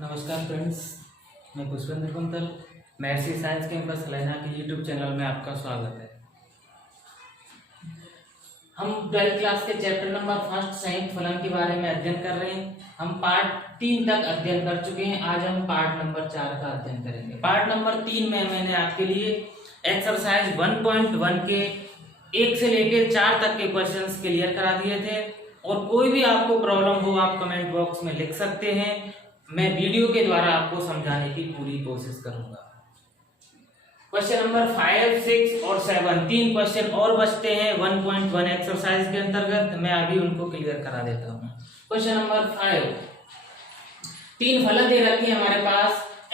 नमस्कार फ्रेंड्स, मैं पुष्पेंद्र कुंतल महर्षि science campus लैना के यूट्यूब चैनल में आपका स्वागत है। हम 12th क्लास के चैप्टर नंबर 1 संयुक्त फलन के बारे में अध्ययन कर रहे हैं। हम पार्ट 3 तक अध्ययन कर चुके हैं। आज हम पार्ट नंबर 4 का अध्ययन करेंगे। पार्ट नंबर 3 में मैंने आपके लिए एक्सरसाइज 1.1 के 1 से लेकर 4 तक के क्वेश्चंस क्लियर करा दिए थे। और कोई भी आपको प्रॉब्लम हो आप कमेंट बॉक्स में लिख सकते हैं। मैं वीडियो के द्वारा आपको समझाने की पूरी कोशिश करूंगा। क्वेश्चन नंबर 5, 6 और 7 3 क्वेश्चन और बचते हैं 1.1 एक्सरसाइज के अंतर्गत। मैं अभी उनको क्लियर करा देता हूं। क्वेश्चन नंबर 5, 3 फलन दे रखे हैं हमारे पास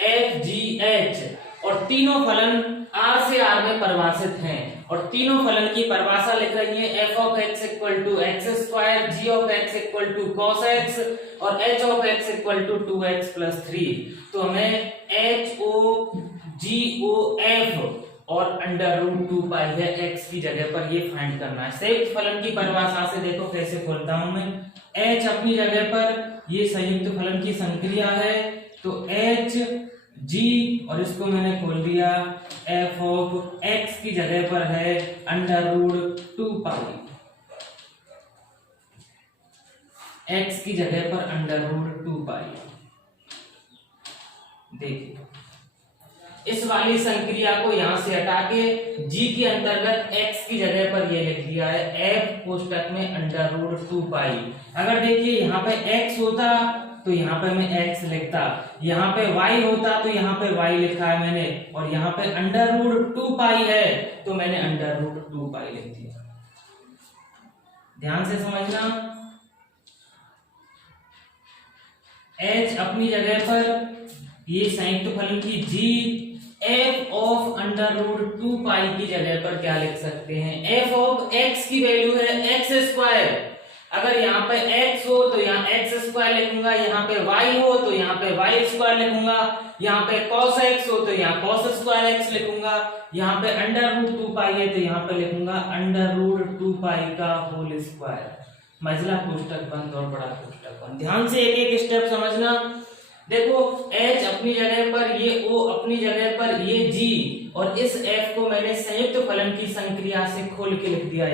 f, g, h और तीनों फलन r से r में परिभाषित हैं। और तीनों फलन की परिभाषा लिख रही है f of x equal to x square, g of x equal to cos x और h of x equal to 2x plus 3। तो हमें h o g o f और अंडर रूट 2 पाई है x की जगह पर ये फाइंड करना है। संयुक्त फलन की परिभाषा से देखो कैसे खोलता हूं मैं। h अपनी जगह पर ये संयुक्त फलन की संक्रिया है, तो h g और इसको मैंने खोल दिया f of x की जगह पर है अंडर रूट 2 पाई, x की जगह पर अंडर रूट 2 पाई। देखिए इस वाली संक्रिया को यहां से हटा के g के अंतर्गत x की जगह पर ये लिख दिया है f कोष्टक में अंडर रूट 2 पाई। अगर देखिए यहाँ पे x होता तो यहाँ पे मैं x लिखता, यहाँ पे y होता तो यहाँ पे y लिखा है मैंने, और यहाँ पे अंडर रूट 2 पाई है तो मैंने अंडर रूट 2 पाई लिख दिया। ध्यान से समझना, h अपनी जगह पर ये संयुक्त फलन की g f of under root 2 pi की जगह पर क्या लिख सकते हैं, f ऑफ x की वैल्यू है x स्क्वायर। अगर यहाँ पे x हो तो यहाँ x स्क्वायर लिखूंगा, यहाँ पे y हो तो यहाँ पे y स्क्वायर लिखूंगा, यहाँ पे cos x हो तो यहाँ cos स्क्वायर x लिखूंगा, यहाँ पे अंडर रूट 2 पाई है तो यहाँ पे लिखूंगा अंडर रूट 2 पाई का होल स्क्वायर। मझला कोष्टक बंद और बड़ा कोष्टक बंद। ध्यान से एक एक स्टेप समझना। देखो h अपनी जगह पर, ये o अपनी जगह पर, ये g और इस f को मैंने संयुक्त फलन की संक्रिया से खोल के लिख दिया।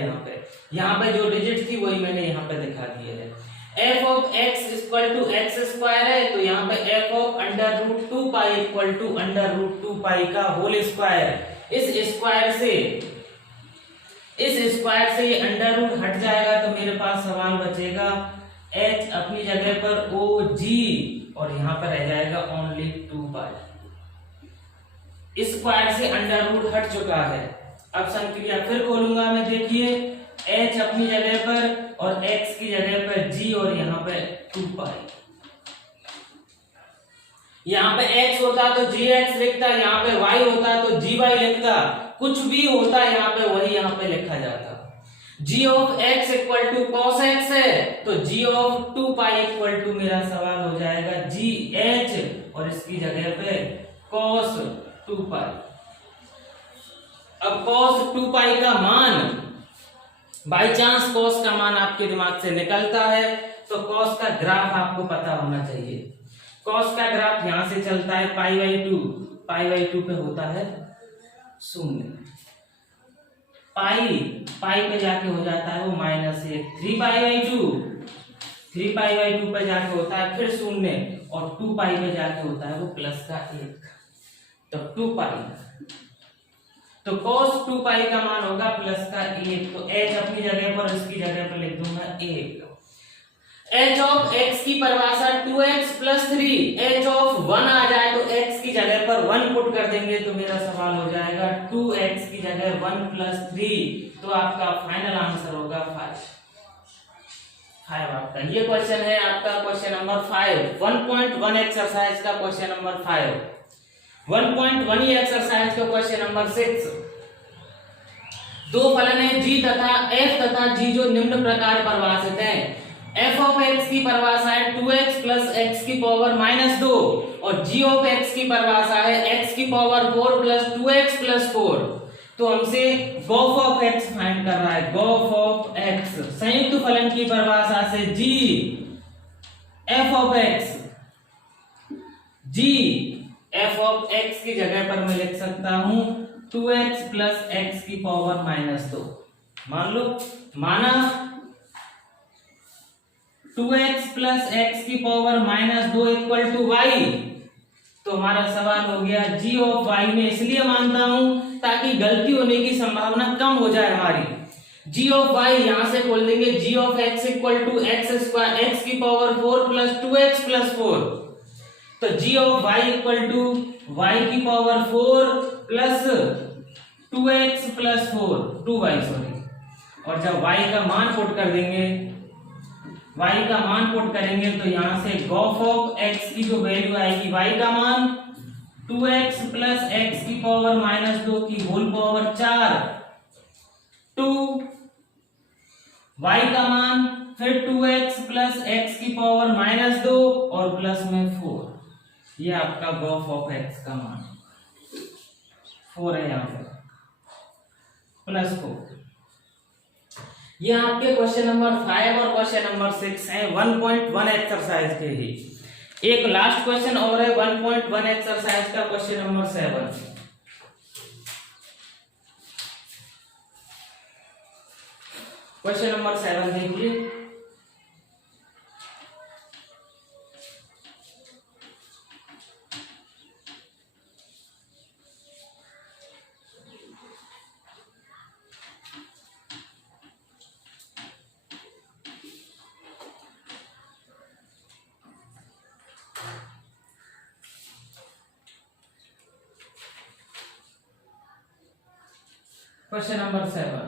यहाँ पे जो डिजिट थी वही मैंने यहाँ पे दिखा दिए है। f of x equal to x square है तो यहाँ पे f of under root 2 pi equal to under root 2 pi का होल स्क्वायर। इस स्क्वायर से ये अंडर रूट हट जाएगा तो मेरे पास सवाल बचेगा h अपनी जगह पर o g और यहाँ पर रह जाएगा ओनली 2 पाई। स्क्वायर से अंडर रूट हट चुका है। अब संक्रिया फिर खोलूंगा मैं। देखिए h अपनी जगह पर और x की जगह पर g और यहाँ पे 2 पाई। यहाँ पे x होता तो gx लिखता, यहाँ पे y होता तो gy लिखता, कुछ भी होता यहाँ पे वही यहाँ पे लिखा जाता। g of x equal to cos x है तो g of 2 pi equal to मेरा सवाल हो जाएगा gh और इसकी जगह पे cos 2 पाई। अब cos 2 पाई का मान, बाई चांस cos का मान आपके दिमाग से निकलता है तो cos का ग्राफ आपको पता होना चाहिए। cos का ग्राफ यहां से चलता है पाई2 पे होता है 0, पाई पे जाके हो जाता है वो -1, 3 पाई2 पे जाके होता है फिर 0 और 2 पाई पे जाके होता है वो प्लस का 1, तो 2 पाई। तो cos 2 पाई का मान होगा प्लस का 1, तो h अपनी जगह पर इसकी जगह पर लिख दूंगा 1। h ऑफ x की परिभाषा 2x प्लस 3, h ऑफ 1 आ जाए तो x की जगह पर 1 पुट कर देंगे तो मेरा सवाल हो जाएगा 2x की जगह 1 प्लस 3, तो आपका फाइनल आंसर होगा 5 आपका। ये क्वेश्चन है आपका क्वेश्चन नंबर 5, 1.1 एक्सरसाइज का क्वेश्चन नंबर 5। 1.1 एक्सरसाइज का क्वेश्चन नंबर 6। दो फलन है g तथा f तथा g जो निम्न प्रकार परिभाषित हैं। f ऑफ x की परिभाषा है 2x प्लस x की पावर -2 और g ऑफ x की परिभाषा है x की पावर 4 प्लस 2x प्लस 4। तो हमसे गॉफ ऑफ x फाइंड कर रहा है। गॉफ ऑफ x संयुक्त संयुक्त फलन की परिभाषा से g f of x, g f of x की जगह पर मैं लिख सकता हूं 2x प्लस x की पावर -2। मान लो, माना 2x प्लस x की पावर -2 इक्वल टू y, तो हमारा सवाल हो गया g ऑफ y में इसलिए मानता हूं ताकि गलती होने की संभावना कम हो जाए हमारी। g ऑफ y यहां से खोल देंगे, g of x equal to x square, x की पावर 4 प्लस 2x प्लस 4, तो g of y equal to y की power 4 plus 2x plus 4, 2y sorry, और जब y का मान पुट कर देंगे, y का मान पुट करेंगे तो यहां से गॉफ ऑफ x की जो वैल्यू आएगी, y का मान 2x प्लस x की पावर -2 की होल पावर 4, 2 y का मान फिर 2x प्लस x की पावर -2 और प्लस में 4, ये आपका गॉफ ऑफ x का मान 4 है यहाँ पे, प्लस 4। ये आपके क्वेश्चन नंबर 5 और क्वेश्चन नंबर 6 हैं 1.1 एक्सरसाइज के ही। एक लास्ट क्वेश्चन और है 1.1 एक्सरसाइज का, क्वेश्चन नंबर 7। क्वेश्चन नंबर 7 देखिए, क्वेश्चन नंबर 7,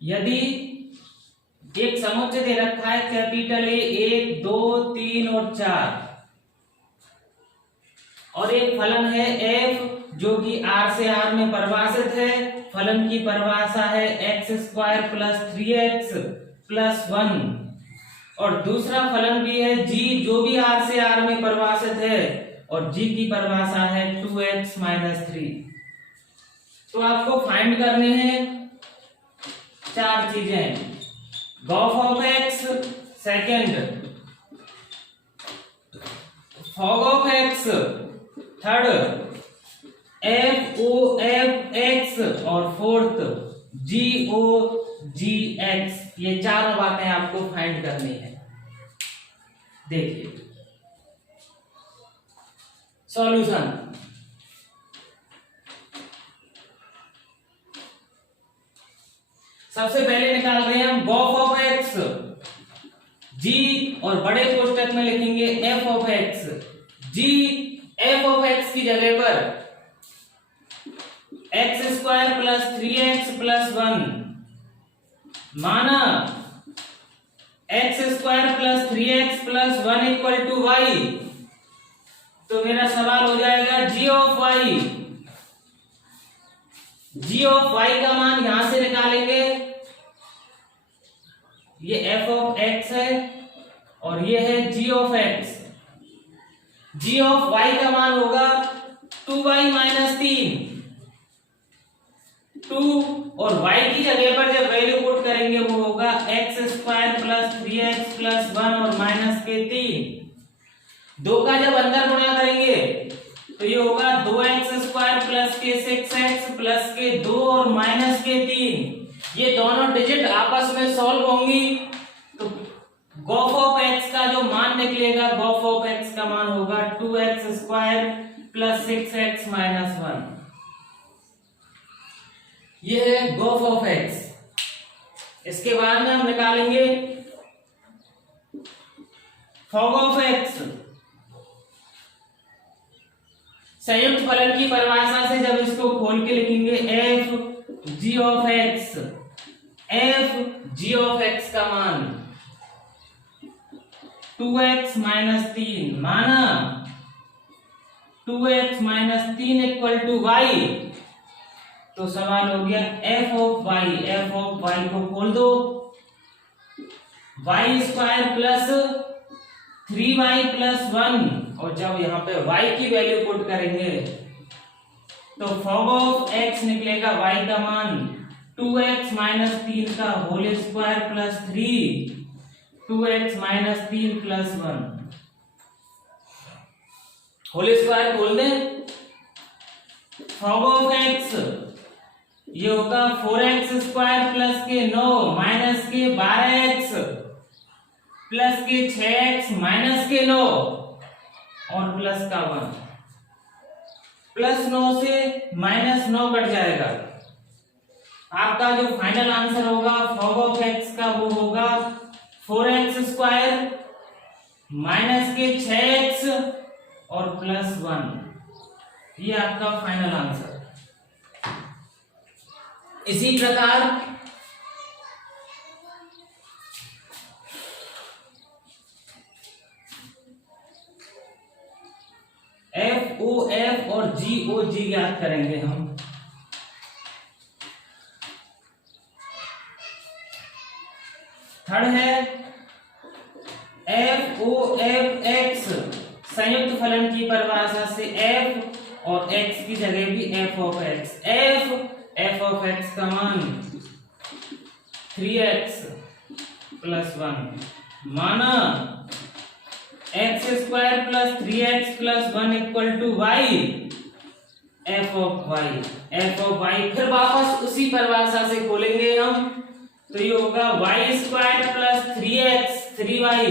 यदि एक समुच्चय दे रखा है कैपिटल ए 1, 2, 3 और 4, और एक फलन है f जो कि r से r में परिभाषित है, फलन की परिभाषा है x square plus 3x plus 1, और दूसरा फलन भी है g जो भी r से r में परिभाषित है और g की परिभाषा है 2x माइनस 3। तो आपको फाइंड करने हैं 4 चीजें, gof of x, second fog of x, third F O F X, और fourth G O G X. ये चारों बातें आपको फाइंड करनी है। देखिए सॉल्यूशन, सबसे पहले निकाल रहे हैं हम गॉफ ऑफ एक्स, जी और बड़े कोष्टक में लिखेंगे F of x. G F of X की जगह पर x square plus 3x plus 1 माना x square plus 3x plus 1 equal to y, तो मेरा सवाल हो जाएगा g of y. G of y का मान यहां से निकालेंगे, ये एफ ऑफ एक्स है और ये है g of x. G of y का मान होगा 2y माइनस 3, 2 और y की जगह पर जब वैल्यू पुट करेंगे वो होगा x square plus 3x plus 1 और माइनस के 3। 2 का जब अंदर गुणा करेंगे तो ये होगा 2x स्क्वायर प्लस के 6x प्लस के 2 और माइनस के 3। ये दोनों डिजिट आपस में सॉल्व होंगी तो गॉफ ऑफ x का जो मान निकलेगा, गॉफ ऑफ x का मान होगा 2x square plus 6x minus 1। ये है गॉफ ऑफ x। इसके बाद में हम निकालेंगे फॉग ऑफ x। संयुक्त फलन की परिभाषा से जब इसको खोल के लिखेंगे f g of x, f g of x का मान 2x माइनस 3 माना 2x minus 3 equal to y, तो सवाल हो गया f of y। f of y को खोल दो, y square plus 3y plus 1, और जब यहाँ पे y की वैल्यू पुट करेंगे तो फॉग ऑफ x निकलेगा y का मान 2x माइनस 3 का whole square plus 3 2x minus 3 plus 1 whole square बोल दें। फॉग ऑफ x ये होगा 4x स्क्वायर प्लस के 9 माइनस के 12x प्लस के 6x माइनस के 9 और प्लस का 1 प्लस 9 से माइनस 9 कट जाएगा। आपका जो फाइनल आंसर होगा फॉग ऑफ x का वो होगा 4x स्क्वायर माइनस के 6x और प्लस 1। ये आपका फाइनल आंसर। इसी प्रकार FOF और GOG ज्ञात करेंगे हम। थर्ड है FOFX संयुक्त फलन की परिभाषा से f और x की जगह भी f ऑफ x का मान 3x प्लस 1 माना x square plus 3x plus 1 equal to y f of y। फिर वापस उसी परिभाषा से खोलेंगे हम, तो ये होगा y square plus 3x 3y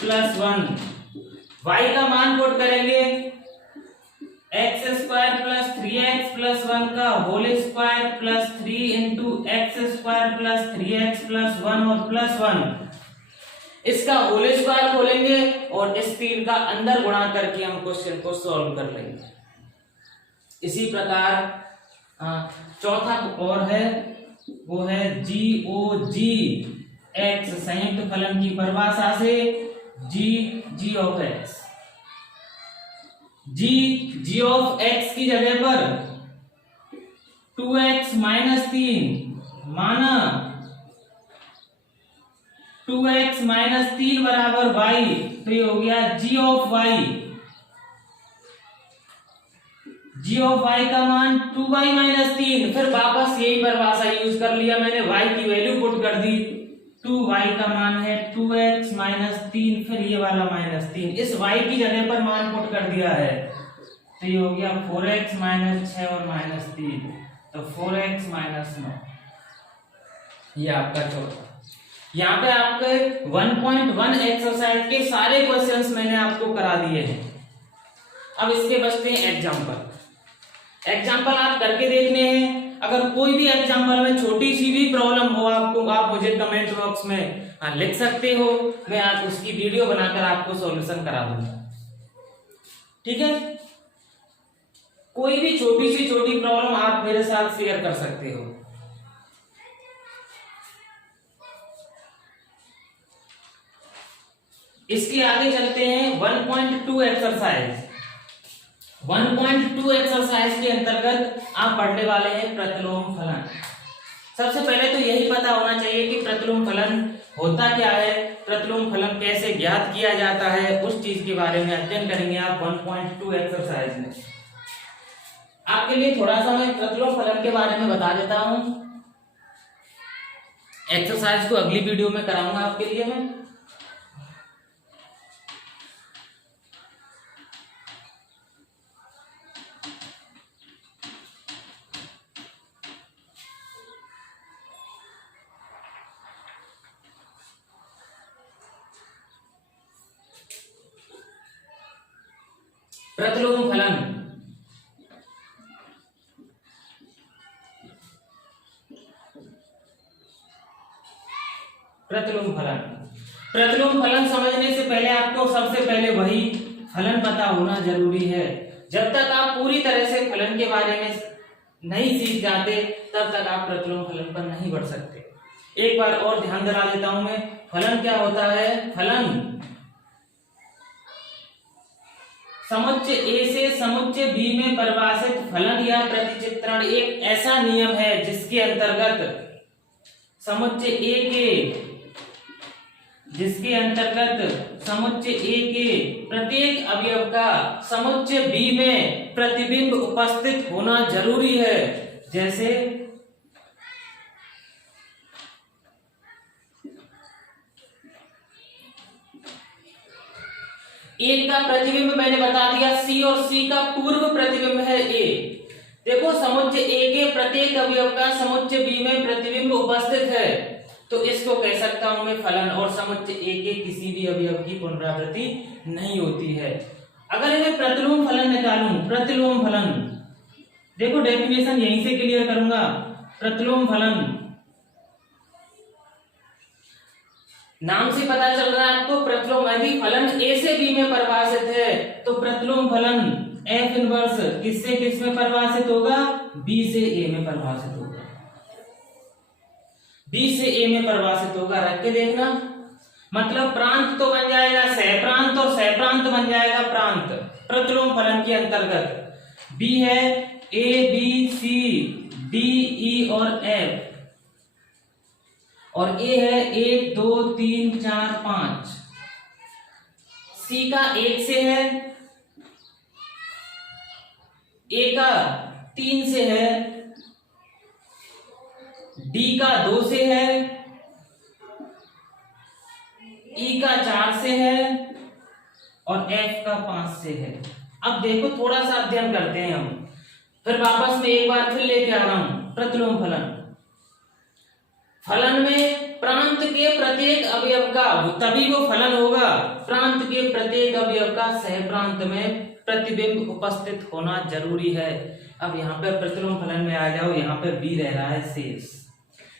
plus 1। y का मान पुट करेंगे x square plus 3x plus 1 का whole square plus 3 into X square plus 3x plus 1 और प्लस 1। इसका होल स्क्वायर खोलेंगे और इस 3 का अंदर गुणा करके हम क्वेश्चन को सॉल्व कर लेंगे। इसी प्रकार चौथा और है वो है GOG x संयुक्त फलन की परिभाषा से g of x। g of x की जगह पर 2x माइनस 3 माना 2x माइनस 3 बराबर y, तो ये हो गया g of y। g of y का मान 2y माइनस 3। फिर वापस यही परिभाषा यूज कर लिया मैंने, y की वैल्यू पुट कर दी। 2y का मान है 2x माइनस 3, फिर ये वाला माइनस 3, इस y की जगह पर मान पुट कर दिया है, तो ये हो गया 4x माइनस 6 और माइनस 3, तो 4x माइनस 9। ये आपका चौथा। यहाँ पे आपके 1.1 एक्सरसाइज के सारे क्वेश्चंस मैंने आपको करा दिए हैं। अब इसके बचते हैं एग्जाम्पल आप करके देखने हैं। अगर कोई भी एग्जाम्पल में छोटी सी भी प्रॉब्लम हो आपको, आप मुझे कमेंट बॉक्स में लिख सकते हो, मैं आप उसकी वीडियो बनाकर आपको सॉल्यूशन करा दूंगा। ठीक है, कोई भी छोटी प्रॉब्लम आप मेरे साथ शेयर कर सकते हो। इसके आगे चलते हैं 1.2 एक्सरसाइज। 1.2 एक्सरसाइज के अंतर्गत आप पढ़ने वाले हैं प्रतिलोम फलन। सबसे पहले तो यही पता होना चाहिए कि प्रतिलोम फलन होता क्या है, प्रतिलोम फलन कैसे ज्ञात किया जाता है, उस चीज के बारे में अध्ययन करेंगे आप 1.2 एक्सरसाइज में। आपके लिए थोड़ा सा मैं प्रतिलोम फलन के बारे में बता देता हूं। एक्सरसाइज को अगली वीडियो में कराऊंगा आपके लिए मैं। प्रतिलोम फलन प्रतिलोम फलन समझने से पहले आपको सबसे पहले वही फलन पता होना जरूरी है। जब तक आप पूरी तरह से फलन के बारे में नहीं सीख जाते तब तक आप प्रतिलोम फलन पर नहीं बढ़ सकते। एक बार और ध्यान दिला देता हूं मैं, फलन क्या होता है। फलन समुच्चय A से समुच्चय B में परिभाषित फलन या प्रतिचित्रण एक ऐसा नियम है जिसके अंतर्गत समुच्चय A के प्रत्येक अवयव का समुच्चय B में प्रतिबिंब उपस्थित होना जरूरी है। जैसे एक का प्रतिबिंब मैंने बता दिया सी, और सी का पूर्व प्रतिबिंब है ए। देखो समुच्चय ए के प्रत्येक अवयव का समुच्चय बी में प्रतिबिंब उपस्थित है, तो इसको कह सकता हूं मैं फलन, और समुच्चय ए के किसी भी अवयव की पुनरावृत्ति नहीं होती है। अगर मैं प्रतिलोम फलन निकालूं, प्रतिलोम फलन, देखो डेफिनेशन यहीं से क्लियर करूंगा। प्रतिलोम फलन, नाम से पता चल रहा है आपको, प्रतिलोम यदि फलन ए से बी में परिभाषित है तो प्रतिलोम फलन एफ इनवर्स किससे किस में परिभाषित होगा, बी से ए में परिभाषित होगा, बी से ए में परिभाषित होगा। रख के देखना, मतलब प्रांत तो बन जाएगा सह प्रांत, और सह प्रांत बन जाएगा प्रांत प्रतिलोम फलन के अंतर्गत। बी है A B C D E और एफ, और ए है 1 2 3 4 5, सी का 1 से है, ए का 3 से है, डी का 2 से है, ई का 4 से है, और एफ का 5 से है। अब देखो थोड़ा सा अध्ययन करते हैं हम, फिर वापस में एक बार फिर लेके आ रहा हूं प्रतिलोम फलन। फलन में प्रांत के प्रत्येक अवयव का, तभी वो फलन होगा, प्रांत के प्रत्येक अवयव का सह प्रांत में प्रतिबिंब उपस्थित होना जरूरी है। अब यहाँ पे प्रतिलोम फलन में आ जाओ, यहाँ पे बी रह रहा है शेष,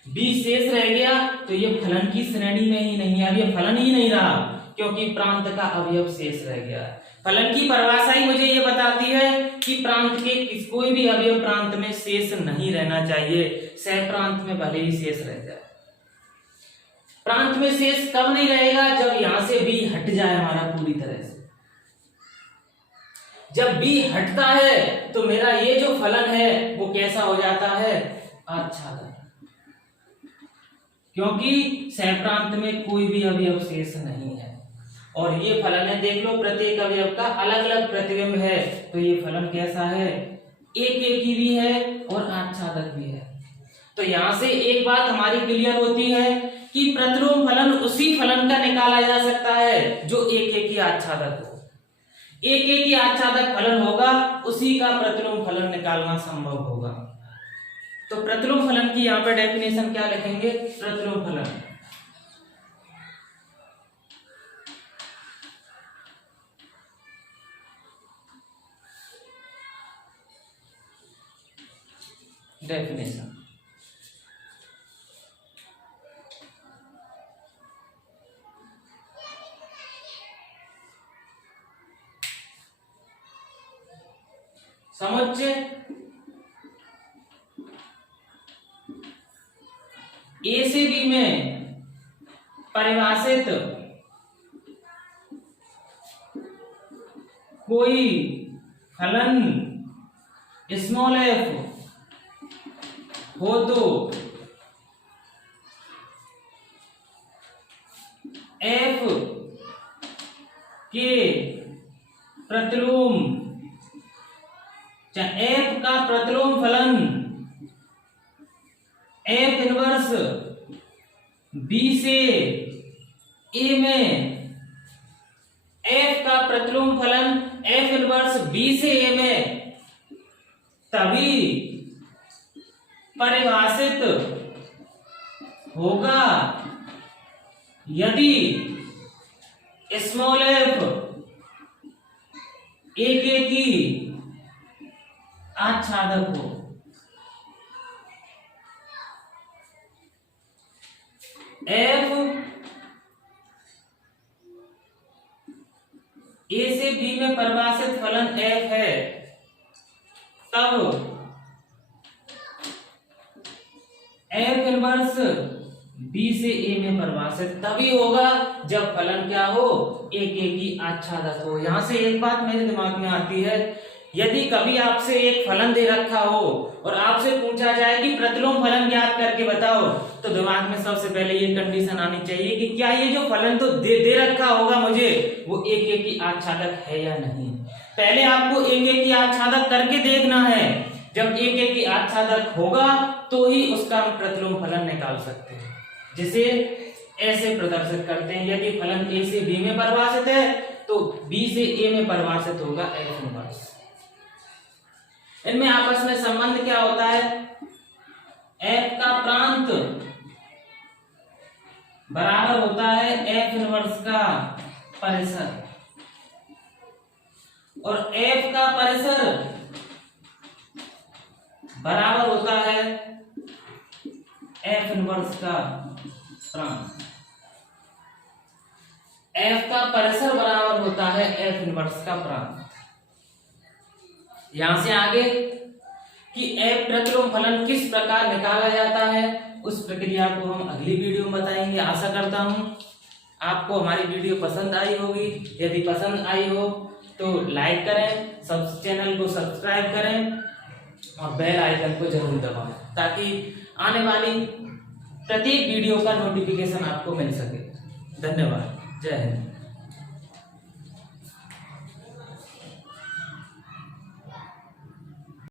बी शेष रह गया तो ये फलन की श्रेणी में ही नहीं है, अब ये फलन ही नहीं रहा क्योंकि प्रांत का अवयव शेष रह गया। फलन की परिभाषा ही मुझे ये बताती है कि प्रांत के कोई भी अवयव प्रांत में शेष नहीं रहना चाहिए, सह प्रांत में भले ही शेष रह जाए। प्रांत में शेष कब नहीं रहेगा, जब यहां से बी हट जाए हमारा पूरी तरह से। जब बी हटता है तो मेरा ये जो फलन है वो कैसा हो जाता है, आच्छादक, क्योंकि सह प्रांत में कोई भी अवयव शेष नहीं है। और ये फलन है, देख लो प्रत्येक अवयव का अलग अलग प्रतिबिंब है, तो ये फलन कैसा है, एक ही भी है और आच्छादक भी है। तो यहां से एक बात हमारी क्लियर होती है कि प्रतिलोम फलन उसी फलन का निकाला जा सकता है जो एक ही आच्छादक हो। एक ही आच्छादक फलन होगा उसी का प्रतिलोम फलन निकालना संभव होगा। तो प्रतिलोम फलन की यहाँ पे डेफिनेशन क्या लिखेंगे, प्रतिलोम फलन डेफिनेशन, समुच्चय ए से बी में परिभाषित कोई फलन स्मॉल एफ हो तो एफ के प्रतिलोम, एफ का प्रतिलोम फलन एफ इनवर्स बी से ए में, एफ का प्रतिलोम फलन एफ इनवर्स बी से ए में तभी परिभाषित होगा यदि स्मॉल एफ एक की आच्छादक हो। एफ ए से बी में परिभाषित फलन एफ है, तब एफ इनवर्स बी से ए में परिभाषित तभी होगा जब फलन क्या हो, एक की आच्छादक हो। यहां से एक बात मेरे दिमाग में आती है, यदि कभी आपसे एक फलन दे रखा हो और आपसे पूछा जाए कि प्रतिलोम फलन ज्ञात करके बताओ, तो दिमाग में सबसे पहले ये कंडीशन आनी चाहिए कि क्या ये जो फलन तो दे रखा होगा मुझे, वो एक की आच्छादक है या नहीं। पहले आपको एक की आच्छादक करके देखना है, जब एक की आच्छादक होगा तो ही उसका हम प्रतिलोम फलन निकाल सकते हैं, जिसे ऐसे प्रदर्शित करते हैं। यदि फलन ए से बी में परिभाषित है तो बी से ए में परिभाषित होगा एफ इनवर्स। इनमें आपस में संबंध क्या होता है, एफ का प्रांत बराबर होता है एफ इनवर्स का परिसर, और एफ का परिसर बराबर होता है एफ इनवर्स का प्रांत। एफ का परिसर बराबर होता है एफ इनवर्स का प्रांत। यहां से आगे कि एफ प्रतिलोम फलन किस प्रकार निकाला जाता है, उस प्रक्रिया को हम अगली वीडियो में बताएंगे। आशा करता हूं आपको हमारी वीडियो पसंद आई होगी। यदि पसंद आई हो तो लाइक करें, सब चैनल को सब्सक्राइब करें और बेल आइकन को जरूर दबाएं, ताकि आने वाली प्रत्येक वीडियो का नोटिफिकेशन आपको मिल सके। धन्यवाद। जय हिंद।